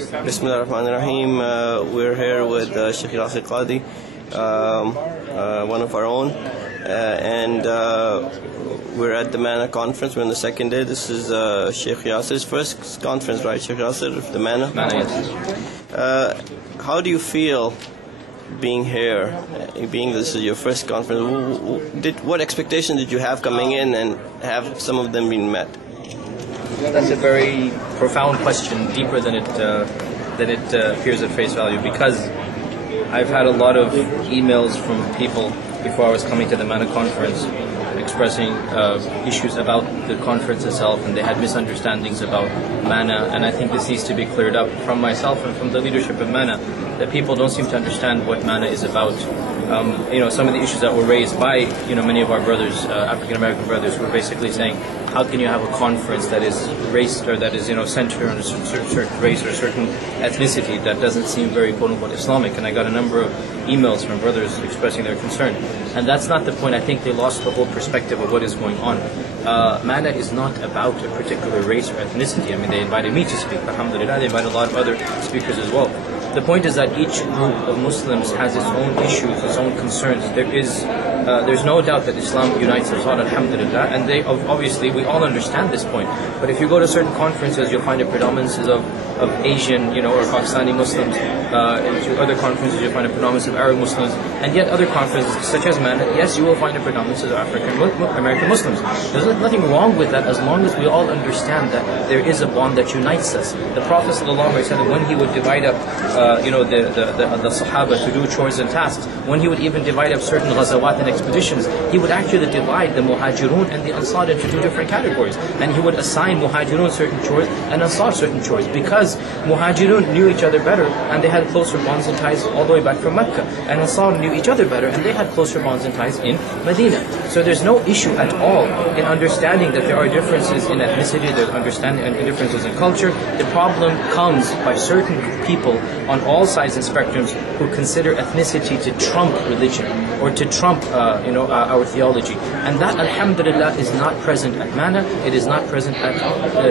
Bismillah ar-Rahman ar-Rahim. We're here with Sheikh Yasir Qadhi, one of our own, and we're at the MANA conference. We're on the second day. This is Sheikh Yasir's first conference, right, Sheikh Yasir, of the MANA? MANA, yes. How do you feel being here, being this is your first conference? What expectations did you have coming in, and have some of them been met? That's a very profound question, deeper than it appears at face value, because I've had a lot of emails from people before I was coming to the MANA conference expressing issues about the conference itself, and they had misunderstandings about MANA, and I think this needs to be cleared up from myself and from the leadership of MANA, that people don't seem to understand what MANA is about. Some of the issues that were raised by many of our brothers, African American brothers, were basically saying, how can you have a conference that is raced, or that is centered on a certain race or a certain ethnicity that doesn't seem very quote unquote Islamic? And I got a number of emails from brothers expressing their concern, and that's not the point. I think they lost the whole perspective of what is going on. MANA is not about a particular race or ethnicity. I mean, they invited me to speak, alhamdulillah. They invited a lot of other speakers as well. The point is that each group of Muslims has its own issues, its own concerns. There's no doubt that Islam unites us all, alhamdulillah, and obviously we all understand this point. But if you go to certain conferences, you'll find a predominance of Asian, or Pakistani Muslims. To other conferences, you'll find a predominance of Arab Muslims, and yet other conferences, such as MANA, yes, you will find a predominance of African American Muslims. There's nothing wrong with that, as long as we all understand that there is a bond that unites us. The Prophet ﷺ, when he would divide up the Sahaba to do chores and tasks, when he would even divide up certain ghazawat and expeditions, he would actually divide the Muhajirun and the Ansar into two different categories, and he would assign Muhajirun certain chores and Ansar certain chores, because Muhajirun knew each other better and they had closer bonds and ties all the way back from Mecca, and Ansar knew each other better and they had closer bonds and ties in Medina. So there's no issue at all in understanding that there are differences in ethnicity, there's understanding and differences in culture. The problem comes by certain people on all sides and spectrums who consider ethnicity to trump religion, or to trump our theology, and that alhamdulillah is not present at MANA. It is not present at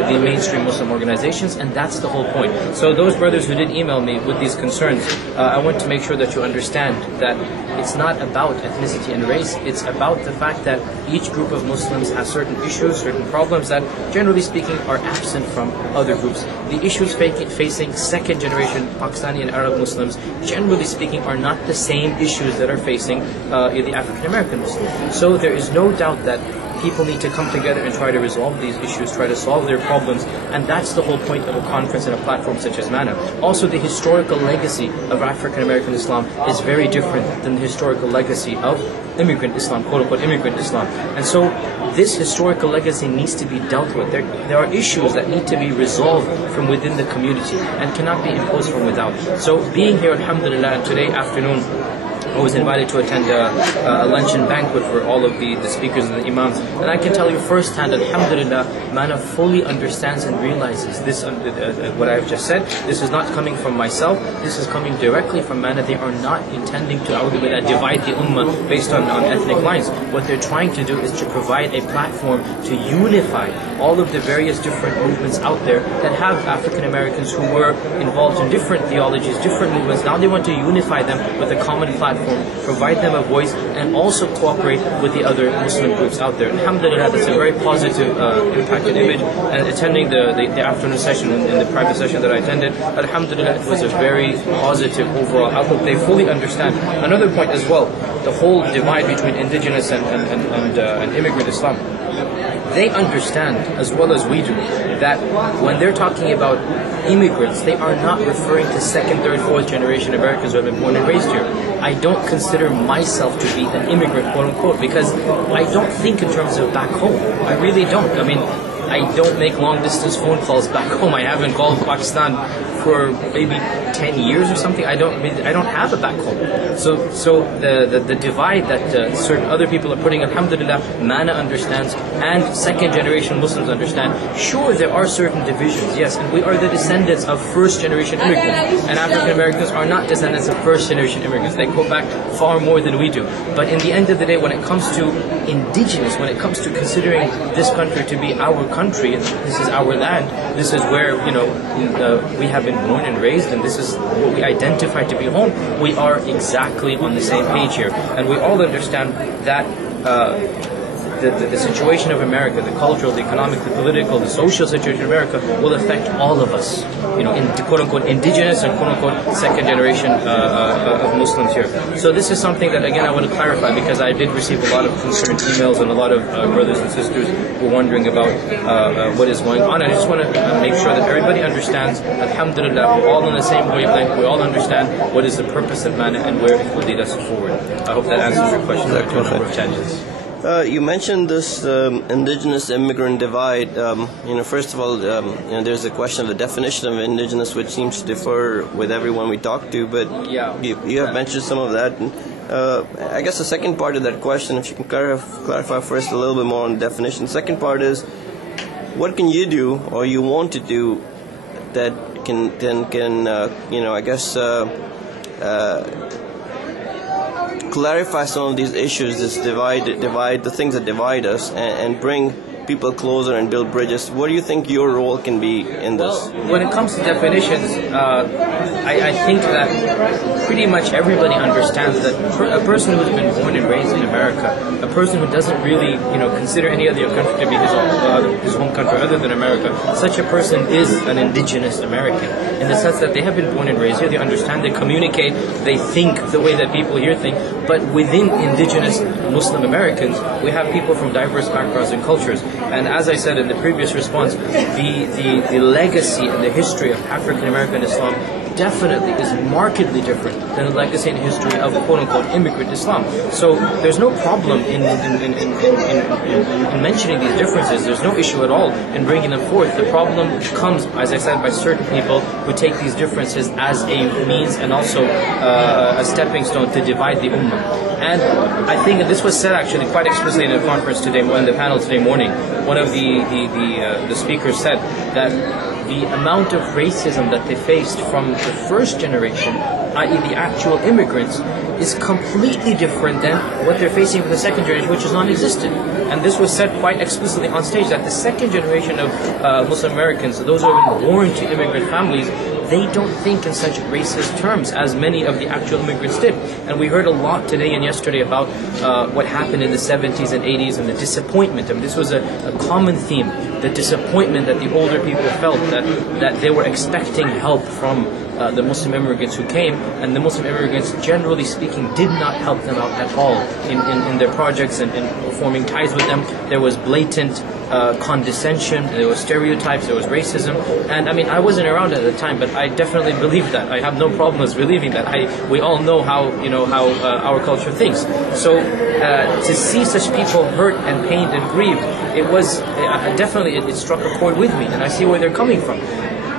the mainstream Muslim organizations, and that's the whole point. So those brothers who did email me with these concerns, I want to make sure that you understand that it's not about ethnicity and race. It's about the fact that each group of Muslims has certain issues, certain problems that, generally speaking, are absent from other groups. The issues facing second generation Pakistani and Arab Muslims, generally speaking, are not the same issues that are facing the African American Muslims. So there is no doubt that people need to come together and try to resolve these issues, try to solve their problems, and that's the whole point of a conference and a platform such as MANA. Also, the historical legacy of African American Islam is very different than the historical legacy of immigrant Islam, quote-unquote immigrant Islam. And so this historical legacy needs to be dealt with. There are issues that need to be resolved from within the community and cannot be imposed from without. So being here, alhamdulillah, today afternoon, I was invited to attend a luncheon banquet for all of the speakers and the imams, and I can tell you firsthand, alhamdulillah, MANA fully understands and realizes this, what I've just said. This is not coming from myself, this is coming directly from MANA. They are not intending to divide the ummah based on ethnic lines. What they're trying to do is to provide a platform to unify all of the various different movements out there that have African Americans who were involved in different theologies, different movements. Now they want to unify them with a common platform, provide them a voice, and also cooperate with the other Muslim groups out there. Alhamdulillah, that's a very positive impacted image. And attending the afternoon session, in the private session that I attended, alhamdulillah, it was a very positive overall outlook. They fully understand. Another point as well, the whole divide between indigenous and immigrant Islam. They understand, as well as we do, that when they're talking about immigrants, they are not referring to second, third, fourth generation Americans who have been born and raised here. I don't consider myself to be an immigrant, quote unquote, because I don't think in terms of back home. I really don't. I mean, I don't make long distance phone calls back home. I haven't called Pakistan for maybe 10 years or something. I don't have a back home. So the divide that certain other people are putting, alhamdulillah, MANA understands, and second generation Muslims understand. Sure, there are certain divisions, yes, and we are the descendants of first generation immigrants, and African Americans are not descendants of first generation immigrants. They go back far more than we do. But in the end of the day, when it comes to indigenous, when it comes to considering this country to be our country, country, this is our land, this is where, we have been born and raised, and this is what we identify to be home, we are exactly on the same page here. And we all understand that the situation of America, the cultural, the economic, the political, the social situation of America will affect all of us, in the quote-unquote indigenous and quote-unquote second generation of Muslims here. So this is something that, again, I want to clarify, because I did receive a lot of concerned emails, and a lot of brothers and sisters were wondering about what is going on. I just want to make sure that everybody understands, alhamdulillah, we're all on the same wavelength, we all understand what is the purpose of Mana and where it will lead us forward. I hope that answers your question. There are a number of challenges. You mentioned this indigenous immigrant divide. First of all, there's a question of the definition of indigenous, which seems to differ with everyone we talk to. But you have mentioned some of that. And, I guess the second part of that question, if you can clarify first a little bit more on the definition. The second part is, what can you do or you want to do that can clarify some of these issues, this divide, the things that divide us, and bring people closer and build bridges? What do you think your role can be in this? Well, when it comes to definitions, I think that pretty much everybody understands that a person who's been born and raised in America, a person who doesn't really, consider any other country to be his home country other than America, such a person is an indigenous American, in the sense that they have been born and raised here, they understand, they communicate, they think the way that people here think. But within indigenous Muslim Americans, we have people from diverse backgrounds and cultures. And as I said in the previous response, the legacy and the history of African American Islam definitely is markedly different than the legacy and history of quote-unquote immigrant Islam. So there's no problem in mentioning these differences. There's no issue at all in bringing them forth. The problem comes, as I said, by certain people who take these differences as a means and also a stepping stone to divide the ummah. And I think that this was said actually quite explicitly in a conference today, in the panel today morning. One of the speakers said that the amount of racism that they faced from the first generation, i.e. the actual immigrants, is completely different than what they're facing from the second generation, which is non-existent. And this was said quite explicitly on stage, that the second generation of Muslim Americans, those who have been born to immigrant families, they don't think in such racist terms as many of the actual immigrants did. And we heard a lot today and yesterday about what happened in the 70s and 80s and the disappointment. I mean, this was a common theme, the disappointment that the older people felt, that they were expecting help from the Muslim immigrants who came, and the Muslim immigrants, generally speaking, did not help them out at all in their projects and in forming ties with them. There was blatant condescension, there was stereotypes, there was racism, and I mean, I wasn't around at the time, but I definitely believe that. I have no problems believing that. We all know how our culture thinks. So to see such people hurt and pained and grieved, it was definitely it struck a chord with me, and I see where they're coming from.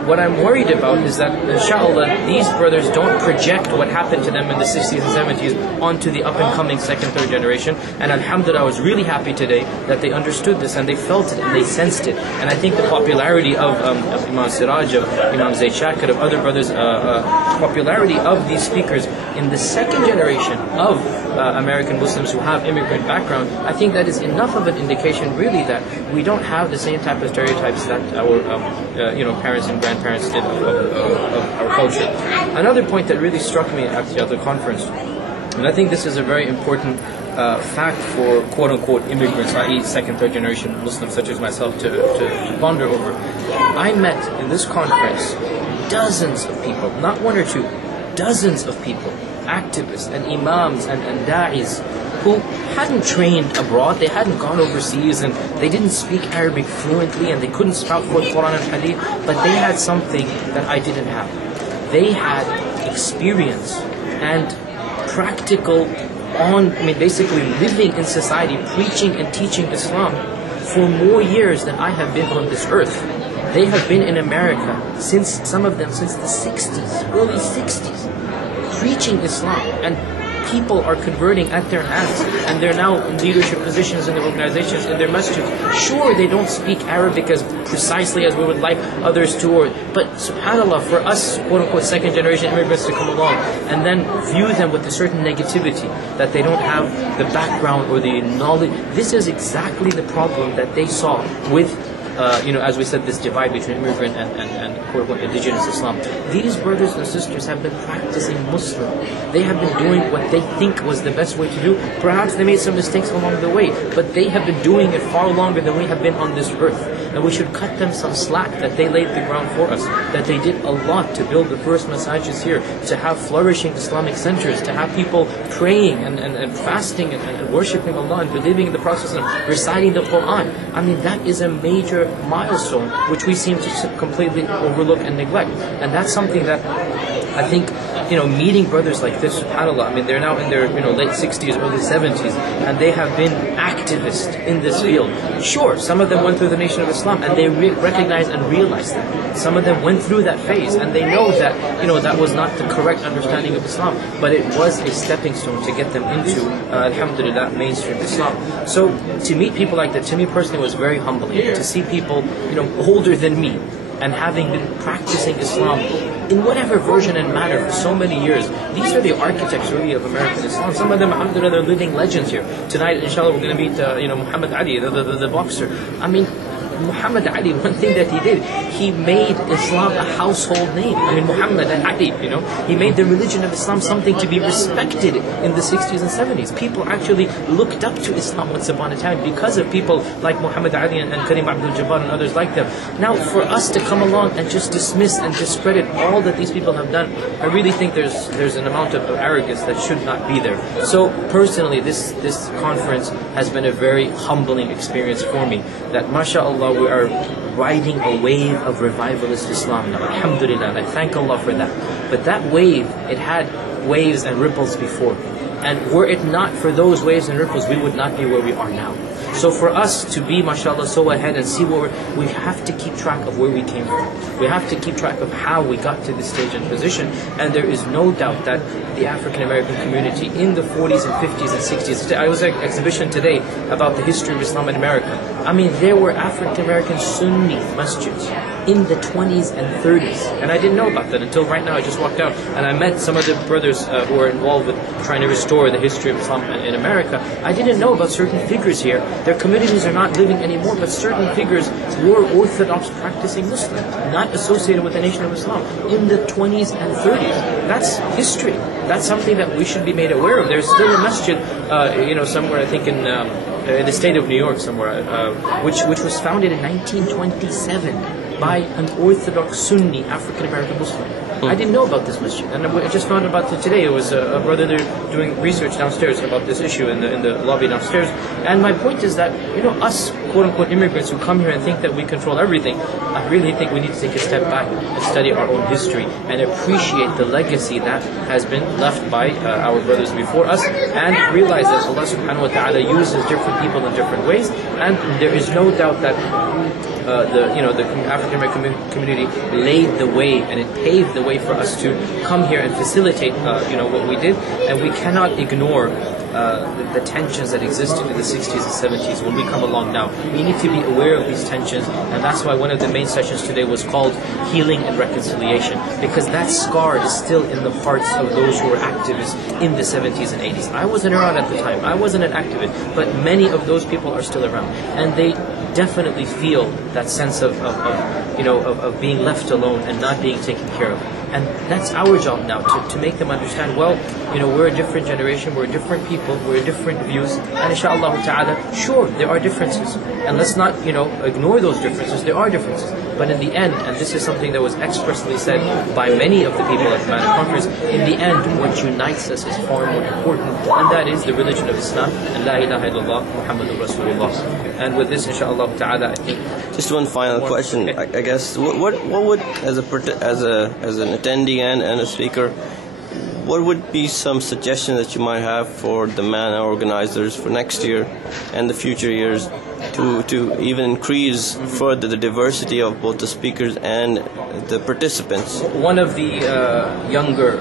What I'm worried about is that, inshallah, these brothers don't project what happened to them in the 60s and 70s onto the up-and-coming second, third generation. And alhamdulillah, I was really happy today that they understood this and they felt it and they sensed it. And I think the popularity of Imam Siraj, of Imam Zayd Shakir, of other brothers, popularity of these speakers in the second generation of American Muslims who have immigrant background, I think that is enough of an indication, really, that we don't have the same type of stereotypes that our parents and grandparents did of our culture. Another point that really struck me actually at the conference, and I think this is a very important fact for quote-unquote immigrants, i.e. second, third generation Muslims such as myself to ponder over. I met in this conference dozens of people, not one or two, dozens of people, activists and imams and da'is, who hadn't trained abroad, they hadn't gone overseas, and they didn't speak Arabic fluently, and they couldn't spout forth Quran and Hadith, but they had something that I didn't have. They had experience and practical basically living in society, preaching and teaching Islam for more years than I have been on this earth. They have been in America some of them since the 60s, early 60s, preaching Islam, and people are converting at their hands, and they're now in leadership positions in their organizations, in their masjids. Sure, they don't speak Arabic as precisely as we would like others to, but subhanAllah, for us, quote-unquote, second generation immigrants to come along and then view them with a certain negativity, that they don't have the background or the knowledge, this is exactly the problem that they saw with as we said, this divide between immigrant and quote-unquote indigenous Islam. These brothers and sisters have been practicing Muslim. They have been doing what they think was the best way to do. Perhaps they made some mistakes along the way, but they have been doing it far longer than we have been on this earth. And we should cut them some slack that they laid the ground for us, that they did a lot to build the first masajids here, to have flourishing Islamic centers, to have people praying and fasting and worshipping Allah and believing in the Prophet and reciting the Quran. I mean, that is a major milestone which we seem to completely overlook and neglect. And that's something that I think, meeting brothers like this, subhanAllah, I mean, they're now in their, late 60s, early 70s, and they have been activists in this field. Sure, some of them went through the Nation of Islam, and they recognize and realize that. Some of them went through that phase, and they know that, that was not the correct understanding of Islam, but it was a stepping stone to get them into, alhamdulillah, mainstream Islam. So, to meet people like that, to me personally, was very humbling. To see people, older than me, and having been practicing Islam in whatever version and manner for so many years. These are the architects really of American Islam. Some of them, alhamdulillah, they're living legends here. Tonight, inshallah, we're going to meet, Muhammad Ali, the boxer. I mean, Muhammad Ali, one thing that he did, he made Islam a household name. I mean, Muhammad Ali, he made the religion of Islam something to be respected in the 60s and 70s. People actually looked up to Islam once upon a time because of people like Muhammad Ali and Karim Abdul-Jabbar and others like them. Now, for us to come along and just dismiss and discredit all that these people have done, I really think there's an amount of arrogance that should not be there. So, personally, this conference has been a very humbling experience for me. That, mashallah, we are riding a wave of revivalist Islam now. Alhamdulillah, I thank Allah for that. But that wave, it had waves and ripples before. And were it not for those waves and ripples, we would not be where we are now. So for us to be, mashallah, so ahead and see where we have to keep track of where we came from. We have to keep track of how we got to this stage and position. And there is no doubt that the African American community in the 40s and 50s and 60s. I was at an exhibition today about the history of Islam in America. I mean, there were African American Sunni masjids in the 20s and 30s. And I didn't know about that until right now. I just walked out and I met some of the brothers who are involved with trying to restore the history of Islam in America. I didn't know about certain figures here. Their communities are not living anymore, but certain figures were Orthodox practicing Muslims, not associated with the Nation of Islam, in the 20s and 30s. That's history. That's something that we should be made aware of. There's still a masjid, somewhere, I think in the state of New York somewhere, which was founded in 1927 by an Orthodox Sunni African American Muslim. I didn't know about this masjid, and I just found about it today. It was a brother there doing research downstairs about this issue in the lobby downstairs. And my point is that, us quote-unquote immigrants who come here and think that we control everything, I really think we need to take a step back and study our own history and appreciate the legacy that has been left by our brothers before us, and realize that Allah subhanahu wa ta'ala uses different people in different ways, and there is no doubt that the African American community laid the way, and it paved the way for us to come here and facilitate what we did. And we cannot ignore the tensions that existed in the 60s and 70s when we come along now. We need to be aware of these tensions, and that's why one of the main sessions today was called Healing and Reconciliation, because that scar is still in the hearts of those who were activists in the 70s and 80s. I wasn't around at the time. I wasn't an activist, but many of those people are still around, and they definitely feel that sense of being left alone and not being taken care of. And that's our job now, to make them understand, well, we're a different generation, we're different people, we're different views, and inshallah ta'ala, sure, there are differences. And let's not, ignore those differences. There are differences. But in the end, and this is something that was expressly said by many of the people at the Manor Conference, in the end, what unites us is far more important, and that is the religion of Islam, and La ilaha illallah, Muhammadur Rasulullah. And with this, inshallah ta'ala, I think... Just one final question, I guess. What would, as an attendee and a speaker, what would be some suggestions that you might have for the MANA organizers for next year and the future years to even increase further the diversity of both the speakers and the participants? One of the younger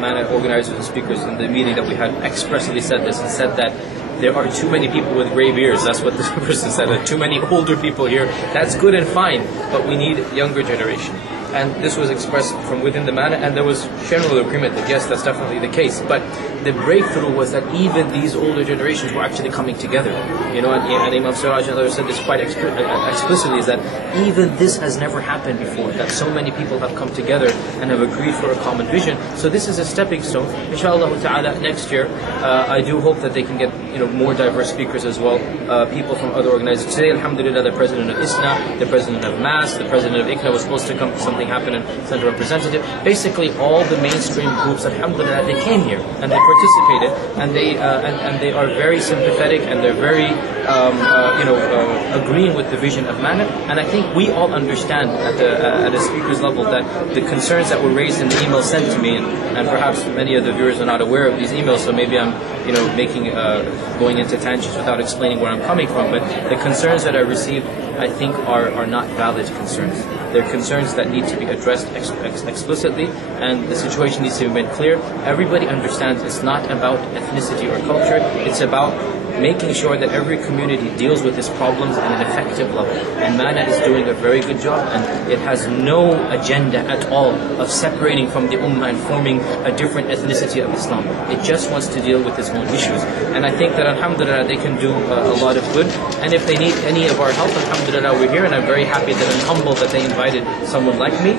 MANA organizers and speakers in the meeting that we had expressly said this, and said that there are too many people with gray beards. That's what this person said. Too many older people here. That's good and fine, but we need younger generation. and this was expressed from within the Mana, and there was general agreement that yes, that's definitely the case. But the breakthrough was that even these older generations were actually coming together. You know, and Imam Siraj and others said this quite explicitly, is that even this has never happened before, that so many people have come together and have agreed for a common vision. So this is a stepping stone. Inshallah ta'ala, next year, I do hope that they can get, you know, more diverse speakers as well, people from other organizations. Today, alhamdulillah, the president of ISNA, the president of MAS, the president of ICNA was supposed to come, something happened and sent a representative. Basically, all the mainstream groups, alhamdulillah, they came here and they participated, and they are very sympathetic, and they're very agreeing with the vision of Mana. And I think we all understand at a speaker's level that the concerns that were raised in the email sent to me, and perhaps many of the viewers are not aware of these emails, so maybe I'm going into tangents without explaining where I'm coming from. But the concerns that I received, I think, are not valid concerns. They're concerns that need to be addressed explicitly, and the situation needs to be made clear. Everybody understands it's not about ethnicity or culture, it's about making sure that every community deals with its problems at an effective level. And Mana is doing a very good job, and it has no agenda at all of separating from the Ummah and forming a different ethnicity of Islam. It just wants to deal with its own issues. And I think that alhamdulillah they can do a lot of good. And if they need any of our help, alhamdulillah we're here, and I'm very happy that I'm humbled that they invited someone like me.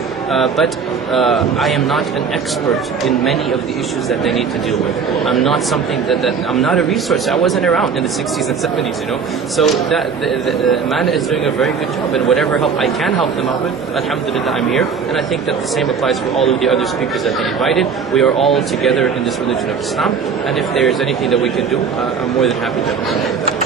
But I am not an expert in many of the issues that they need to deal with. I'm not something that I'm not a resource. I wasn't around in the 60s and 70s, you know. So that the Mana is doing a very good job, and whatever help I can help them out with, alhamdulillah, I'm here. And I think that the same applies for all of the other speakers that they invited. We are all together in this religion of Islam, and if there is anything that we can do, I'm more than happy to help them with that.